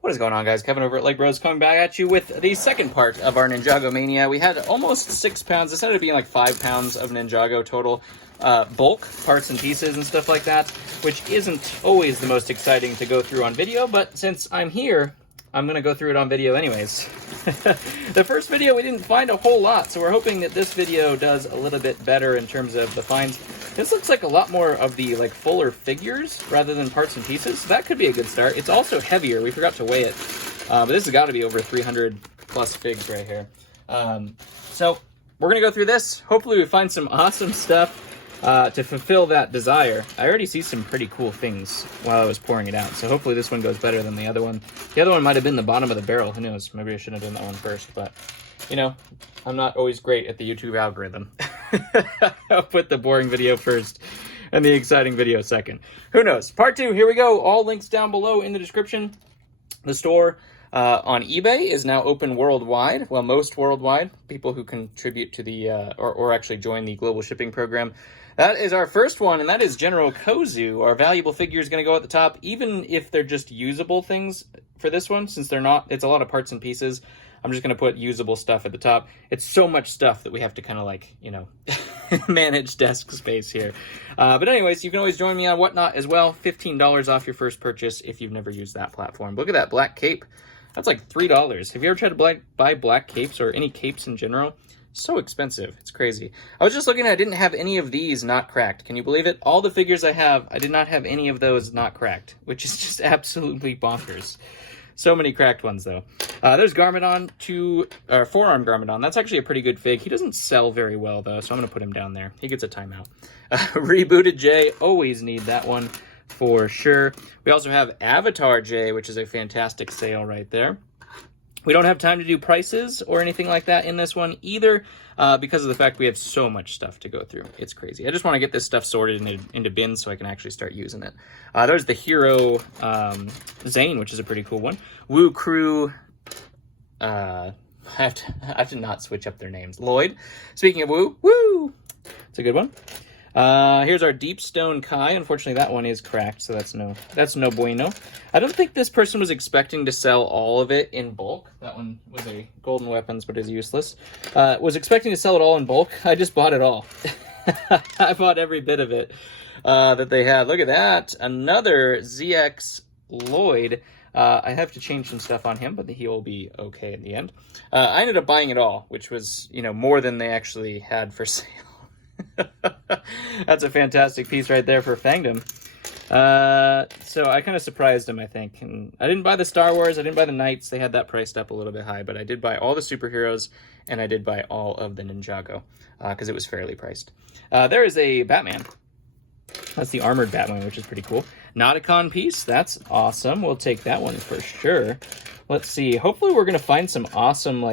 What is going on, guys? Kevin over at Legbros coming back at you with the second part of our Ninjago Mania. We had almost 6 pounds. This ended up being like 5 pounds of Ninjago total. Bulk, parts and pieces and stuff like that, which isn't always the most exciting to go through on video, but since I'm here, I'm going to go through it on video anyways. The first video, we didn't find a whole lot, so we're hoping that this video does a little bit better in terms of the finds. This looks like a lot more of the fuller figures rather than parts and pieces, so that could be a good start. It's also heavier. We forgot to weigh it, but this has got to be over 300 plus figs right here. So we're going to go through this. Hopefully we find some awesome stuff to fulfill that desire. I already see some pretty cool things while I was pouring it out, so hopefully this one goes better than the other one. The other one might have been the bottom of the barrel. Who knows? Maybe I should have done that one first, but you know, I'm not always great at the YouTube algorithm. I'll put the boring video first and the exciting video second. Who knows? Part 2, here we go. All links down below in the description. The store on eBay is now open worldwide. Well, most worldwide. People who contribute to the, or actually join the global shipping program. That is our first one, and that is General Kozu. Our valuable figure is going to go at the top, even if they're just usable things for this one, since they're not, it's a lot of parts and pieces. I'm just going to put usable stuff at the top. It's so much stuff that we have to kind of you know, manage desk space here. But anyways, you can always join me on Whatnot as well. $15 off your first purchase if you've never used that platform. Look at that black cape. That's like $3. Have you ever tried to buy black capes or any capes in general? So expensive. It's crazy. I was just looking at, I didn't have any of these not cracked. Can you believe it? All the figures I have, I did not have any of those not cracked, which is just absolutely bonkers. So many cracked ones, though. There's Garmadon, forearm Garmadon. That's actually a pretty good fig. He doesn't sell very well, though, so I'm going to put him down there. He gets a timeout. Rebooted J, always need that one for sure. We also have Avatar J, which is a fantastic sale right there. We don't have time to do prices or anything like that in this one either, because of the fact we have so much stuff to go through. It's crazy. I just want to get this stuff sorted into bins so I can actually start using it. There's the Hero Zane, which is a pretty cool one. Woo Crew, I have to not switch up their names. Lloyd. Speaking of Woo, Woo! It's a good one. Here's our Deep Stone Kai. Unfortunately, that one is cracked, so that's no bueno. I don't think this person was expecting to sell all of it in bulk. That one was a Golden Weapons, but is useless. Was expecting to sell it all in bulk. I just bought it all. I bought every bit of it that they had. Look at that. Another ZX Lloyd. I have to change some stuff on him, but he will be okay in the end. I ended up buying it all, which was, you know, more than they actually had for sale. That's a fantastic piece right there for Fangdom. So I kind of surprised him, I think. And I didn't buy the Star Wars, I didn't buy the Knights. They had that priced up a little bit high, but I did buy all the superheroes, and I did buy all of the Ninjago, because it was fairly priced. There is a Batman. That's the armored Batman, which is pretty cool. Nauticon piece, that's awesome. We'll take that one for sure. Let's see. Hopefully we're going to find some awesome,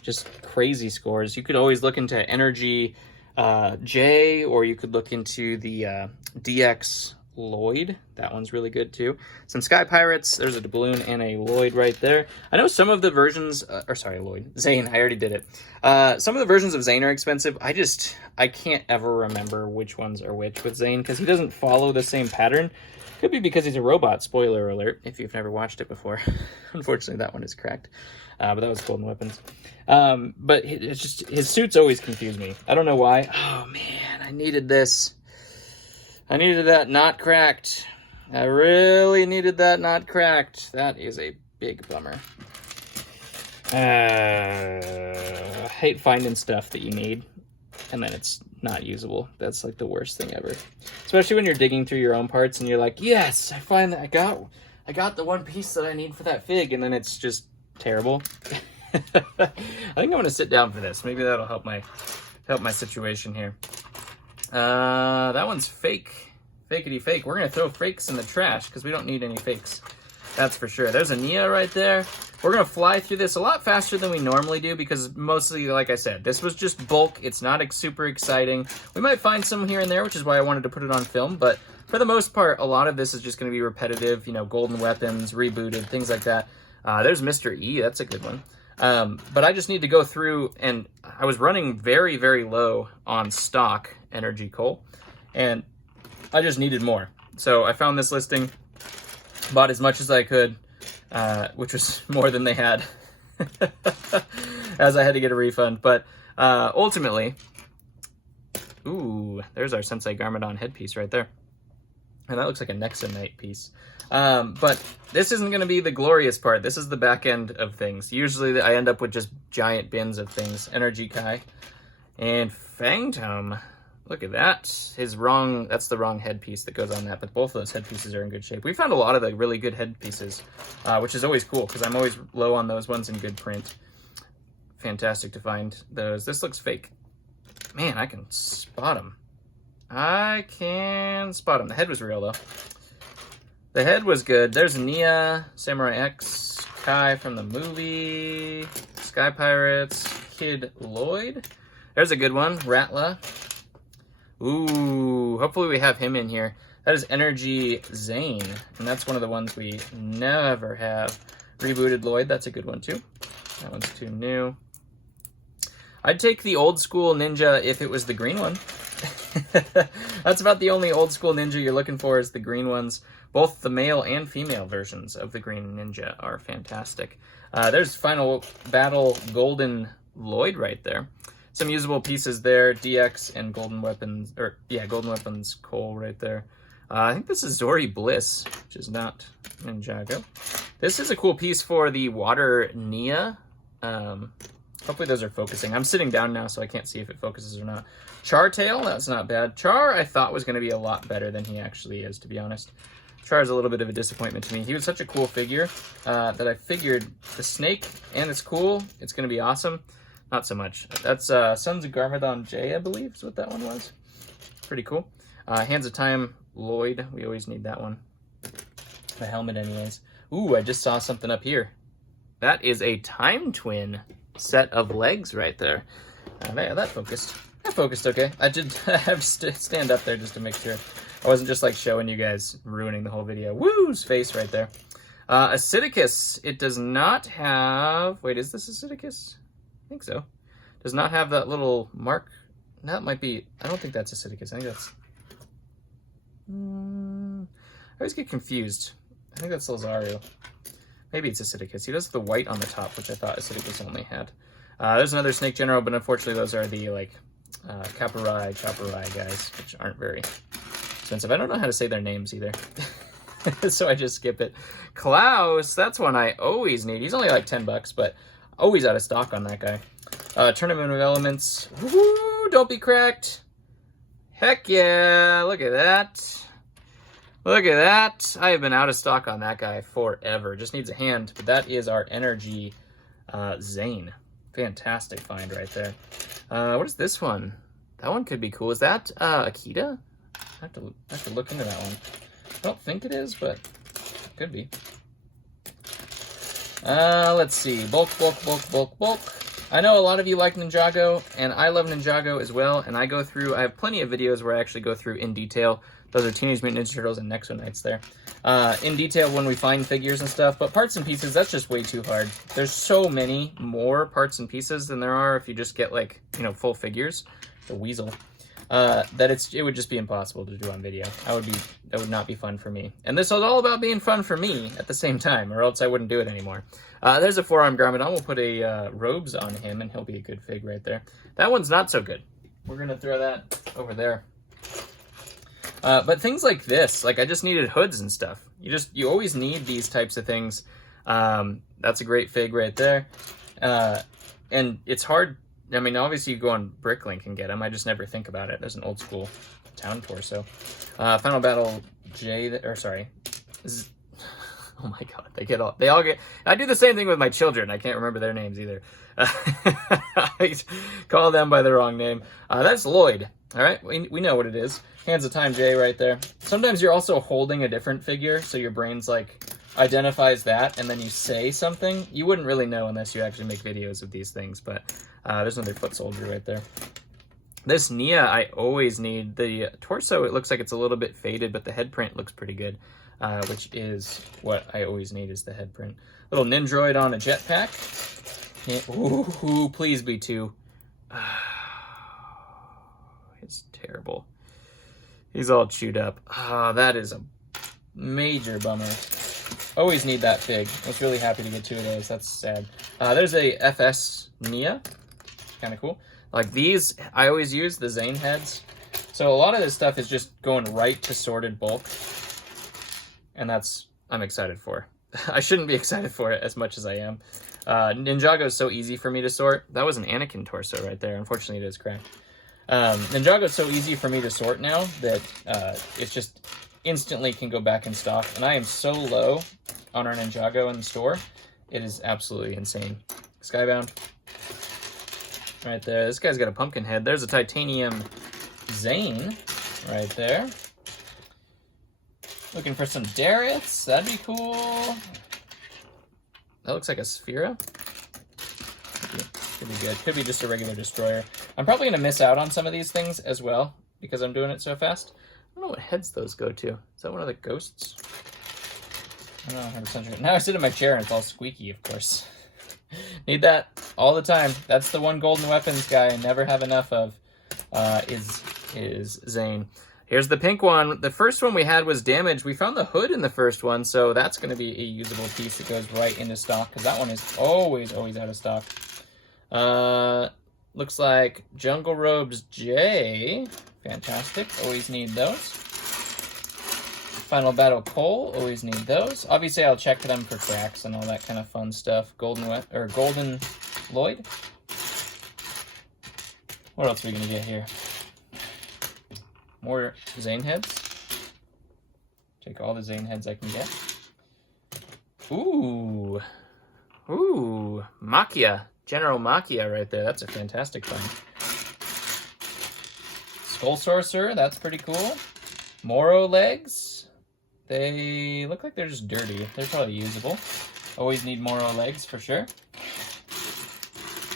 just crazy scores. You could always look into Energy J, or you could look into the DX Lloyd. That one's really good too. Some Sky Pirates. There's a doubloon and a Lloyd right there. I know some of the versions, Lloyd. Zane, I already did it. Some of the versions of Zane are expensive. I can't ever remember which ones are which with Zane, because he doesn't follow the same pattern. Could be because he's a robot, spoiler alert, if you've never watched it before. Unfortunately, that one is cracked. But that was Golden Weapons. But it's just, his suits always confuse me. I don't know why. Oh, man, I needed this. I needed that not cracked. I really needed that not cracked. That is a big bummer. I hate finding stuff that you need, and then it's not usable. That's like the worst thing ever. Especially when you're digging through your own parts and you're like, yes, I find that I got the one piece that I need for that fig, and then it's just terrible. I think I'm gonna sit down for this. Maybe that'll help my situation here. That one's fake. Fakety fake. We're gonna throw fakes in the trash because we don't need any fakes. That's for sure. There's a Nia right there. We're gonna fly through this a lot faster than we normally do because mostly, like I said, this was just bulk. It's not super exciting. We might find some here and there, which is why I wanted to put it on film, but for the most part, a lot of this is just gonna be repetitive, you know, Golden Weapons, rebooted, things like that. There's Mr. E, that's a good one. But I just need to go through, and I was running very, very low on stock energy coal, and I just needed more. So I found this listing, bought as much as I could, which was more than they had, as I had to get a refund. But ultimately, ooh, there's our Sensei Garmadon headpiece right there. And that looks like a Nexonite piece. But this isn't going to be the glorious part. This is the back end of things. Usually I end up with just giant bins of things. Energy Kai and Fangtome. Look at that. That's the wrong headpiece that goes on that, but both of those headpieces are in good shape. We found a lot of the really good headpieces, which is always cool because I'm always low on those ones in good print. Fantastic to find those. This looks fake. Man, I can spot them. I can spot him. The head was real, though. The head was good. There's Nia, Samurai X, Kai from the movie, Sky Pirates, Kid Lloyd. There's a good one. Ratla. Ooh, hopefully we have him in here. That is Energy Zane, and that's one of the ones we never have. Rebooted Lloyd, that's a good one, too. That one's too new. I'd take the old school ninja if it was the green one. That's about the only old school ninja you're looking for is the green ones. Both the male and female versions of the green ninja are fantastic. There's Final Battle Golden Lloyd right there. Some usable pieces there, DX and Golden Weapons, Golden Weapons Cole right there. I think this is Zori Bliss, which is not Ninjago. This is a cool piece for the Water Nia. Hopefully those are focusing. I'm sitting down now, so I can't see if it focuses or not. Chartail, that's not bad. Char, I thought was going to be a lot better than he actually is, to be honest. Char is a little bit of a disappointment to me. He was such a cool figure that I figured the snake, and it's cool, it's going to be awesome. Not so much. That's Sons of Garmadon J, I believe, is what that one was. Pretty cool. Hands of Time Lloyd, we always need that one. The helmet anyways. Ooh, I just saw something up here. That is a Time Twin set of legs right there. That focused. That focused okay. I did have to stand up there just to make sure. I wasn't just like showing you guys, ruining the whole video. Woo's face right there. Acidicus, it does not have... Wait, is this Acidicus? I think so. Does not have that little mark. That might be... I don't think that's Acidicus. I think that's... I always get confused. I think that's Lazario. Maybe it's Acidicus. He does the white on the top, which I thought Acidicus only had. There's another Snake General, but unfortunately those are the, like, Chopperai guys, which aren't very expensive. I don't know how to say their names either, so I just skip it. Klaus, that's one I always need. He's only like 10 bucks, but always out of stock on that guy. Tournament of Elements. Woo, don't be cracked. Heck yeah, look at that. Look at that. I have been out of stock on that guy forever. Just needs a hand, but that is our Energy Zane. Fantastic find right there. What is this one? That one could be cool. Is that Akita? I have to look into that one. I don't think it is, but it could be. Let's see. Bulk. I know a lot of you like Ninjago, and I love Ninjago as well, and I have plenty of videos where I actually go through in detail. Those are Teenage Mutant Ninja Turtles and Nexonites there. In detail when we find figures and stuff, but parts and pieces, that's just way too hard. There's so many more parts and pieces than there are if you just get, like, you know, full figures. The weasel. That it would just be impossible to do on video. That would not be fun for me. And this is all about being fun for me at the same time, or else I wouldn't do it anymore. There's a four-arm Garmadon. We'll put a robes on him, and he'll be a good fig right there. That one's not so good. We're gonna throw that over there. But things like this, like I just needed hoods and stuff. You always need these types of things. That's a great fig right there. And it's hard. I mean, obviously you go on Bricklink and get them. I just never think about it. There's an old school town torso. Final Battle J, oh my god, they all get, I do the same thing with my children. I can't remember their names either. I call them by the wrong name. That's Lloyd. All right, we know what it is. Hands of Time J right there. Sometimes you're also holding a different figure, so your brain's like identifies that, and then you say something. You wouldn't really know unless you actually make videos of these things, but there's another foot soldier right there. This Nia, I always need. The torso, it looks like it's a little bit faded, but the head print looks pretty good, which is what I always need is the head print. Little Nindroid on a jetpack. Ooh, please be two. It's terrible. He's all chewed up. Ah, that is a major bummer. Always need that fig. I was really happy to get 2 of those. That's sad. There's a FS Nia. Kind of cool. Like these, I always use the Zane heads. So a lot of this stuff is just going right to sorted bulk. And I'm excited for. I shouldn't be excited for it as much as I am. Ninjago is so easy for me to sort. That was an Anakin torso right there. Unfortunately, it is cracked. Ninjago is so easy for me to sort now that it's just instantly can go back in stock. And I am so low on our Ninjago in the store. It is absolutely insane. Skybound. Right there. This guy's got a pumpkin head. There's a titanium Zane right there. Looking for some Dareths. That'd be cool. That looks like a Sphera. Could be good. Could be just a regular destroyer. I'm probably going to miss out on some of these things as well because I'm doing it so fast. I don't know what heads those go to. Is that one of the ghosts? I don't know 100% sure. Now I sit in my chair and it's all squeaky, of course. Need that all the time. That's the one golden weapons guy I never have enough of, is Zane. Here's the pink one. The first one we had was damaged. We found the hood in the first one, so that's going to be a usable piece that goes right into stock, because that one is always out of stock. Looks like Jungle Robes J. Fantastic. Always need those. Final Battle Cole. Always need those. Obviously, I'll check them for cracks and all that kind of fun stuff. Golden Lloyd. What else are we going to get here? More Zane heads. Take all the Zane heads I can get. Ooh. Makia. General Makia right there. That's a fantastic find. Skull Sorcerer. That's pretty cool. Moro legs. They look like they're just dirty. They're probably usable. Always need Moro legs for sure.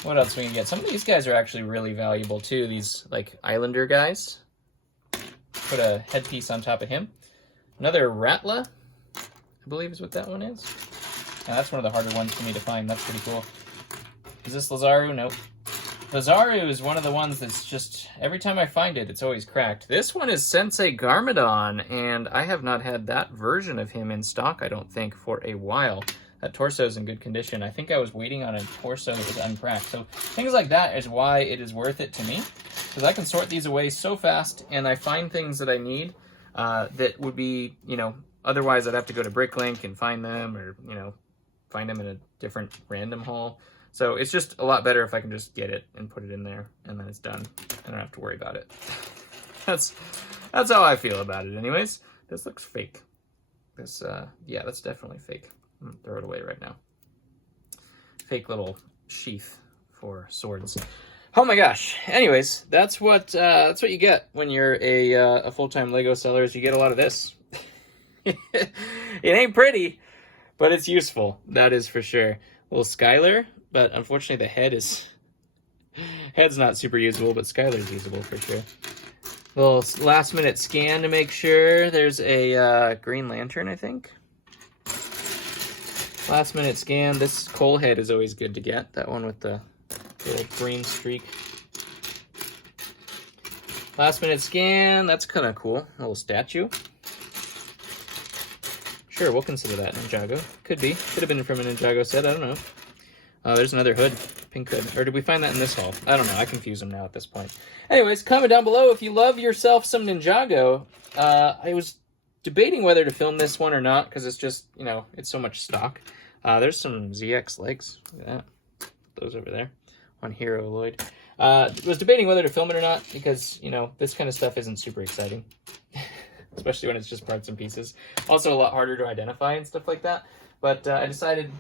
What else we can get? Some of these guys are actually really valuable too. These like Islander guys. Put a headpiece on top of him. Another Ratla, I believe is what that one is. Now, that's one of the harder ones for me to find. That's pretty cool. Is this Lazaru? Nope. Lazaru is one of the ones that's just, every time I find it, it's always cracked. This one is Sensei Garmadon, and I have not had that version of him in stock, I don't think, for a while. That torso is in good condition. I think I was waiting on a torso that was uncracked. So things like that is why it is worth it to me. Because I can sort these away so fast, and I find things that I need that would be, otherwise I'd have to go to Bricklink and find them, or, find them in a different random haul. So it's just a lot better if I can just get it and put it in there, and then it's done. I don't have to worry about it. That's how I feel about it anyways. This looks fake. Yeah, that's definitely fake. I'm gonna throw it away right now. Fake little sheath for swords. Oh my gosh. Anyways, that's what you get when you're a full-time Lego seller. Is you get a lot of this. It ain't pretty, but it's useful. That is for sure. Little Skylar, but unfortunately the head's not super usable, but Skylar's usable for sure. Little last-minute scan to make sure. There's a Green Lantern, I think. Last-minute scan. This Cole head is always good to get. That one with the green streak. Last-minute scan. That's kind of cool. A little statue. Sure, we'll consider that Ninjago. Could be. Could have been from a Ninjago set. I don't know. There's another hood. Pink hood. Or did we find that in this haul? I don't know. I confuse them now at this point. Anyways, comment down below if you love yourself some Ninjago. I was debating whether to film this one or not, because it's just, it's so much stock. There's some ZX legs. Look at that. Those over there. On Hero Lloyd. Was debating whether to film it or not, because, this kind of stuff isn't super exciting. Especially when it's just parts and pieces. Also a lot harder to identify and stuff like that. But I decided,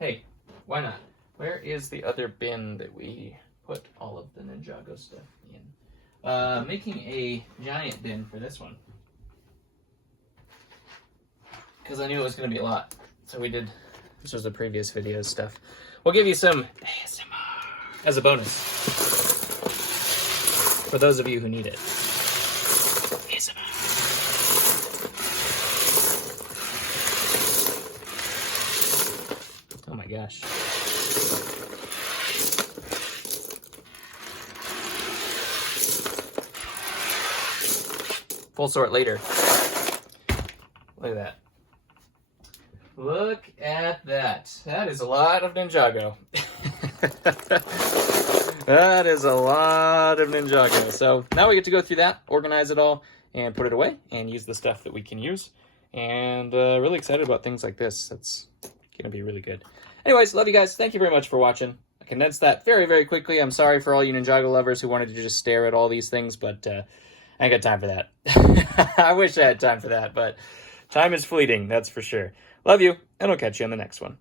hey, why not? Where is the other bin that we put all of the Ninjago stuff in? Making a giant bin for this one. Because I knew it was going to be a lot. So we did, this was the previous video's stuff. We'll give you some ASMR as a bonus. For those of you who need it. ASMR. Oh my gosh. Full sort later. Look at that. Look that. That is a lot of Ninjago. That is a lot of Ninjago. So now we get to go through that, organize it all, and put it away, and use the stuff that we can use. And really excited about things like this. That's going to be really good. Anyways, love you guys. Thank you very much for watching. I condensed that very, very quickly. I'm sorry for all you Ninjago lovers who wanted to just stare at all these things, but I ain't got time for that. I wish I had time for that, but time is fleeting, that's for sure. Love you, and I'll catch you on the next one.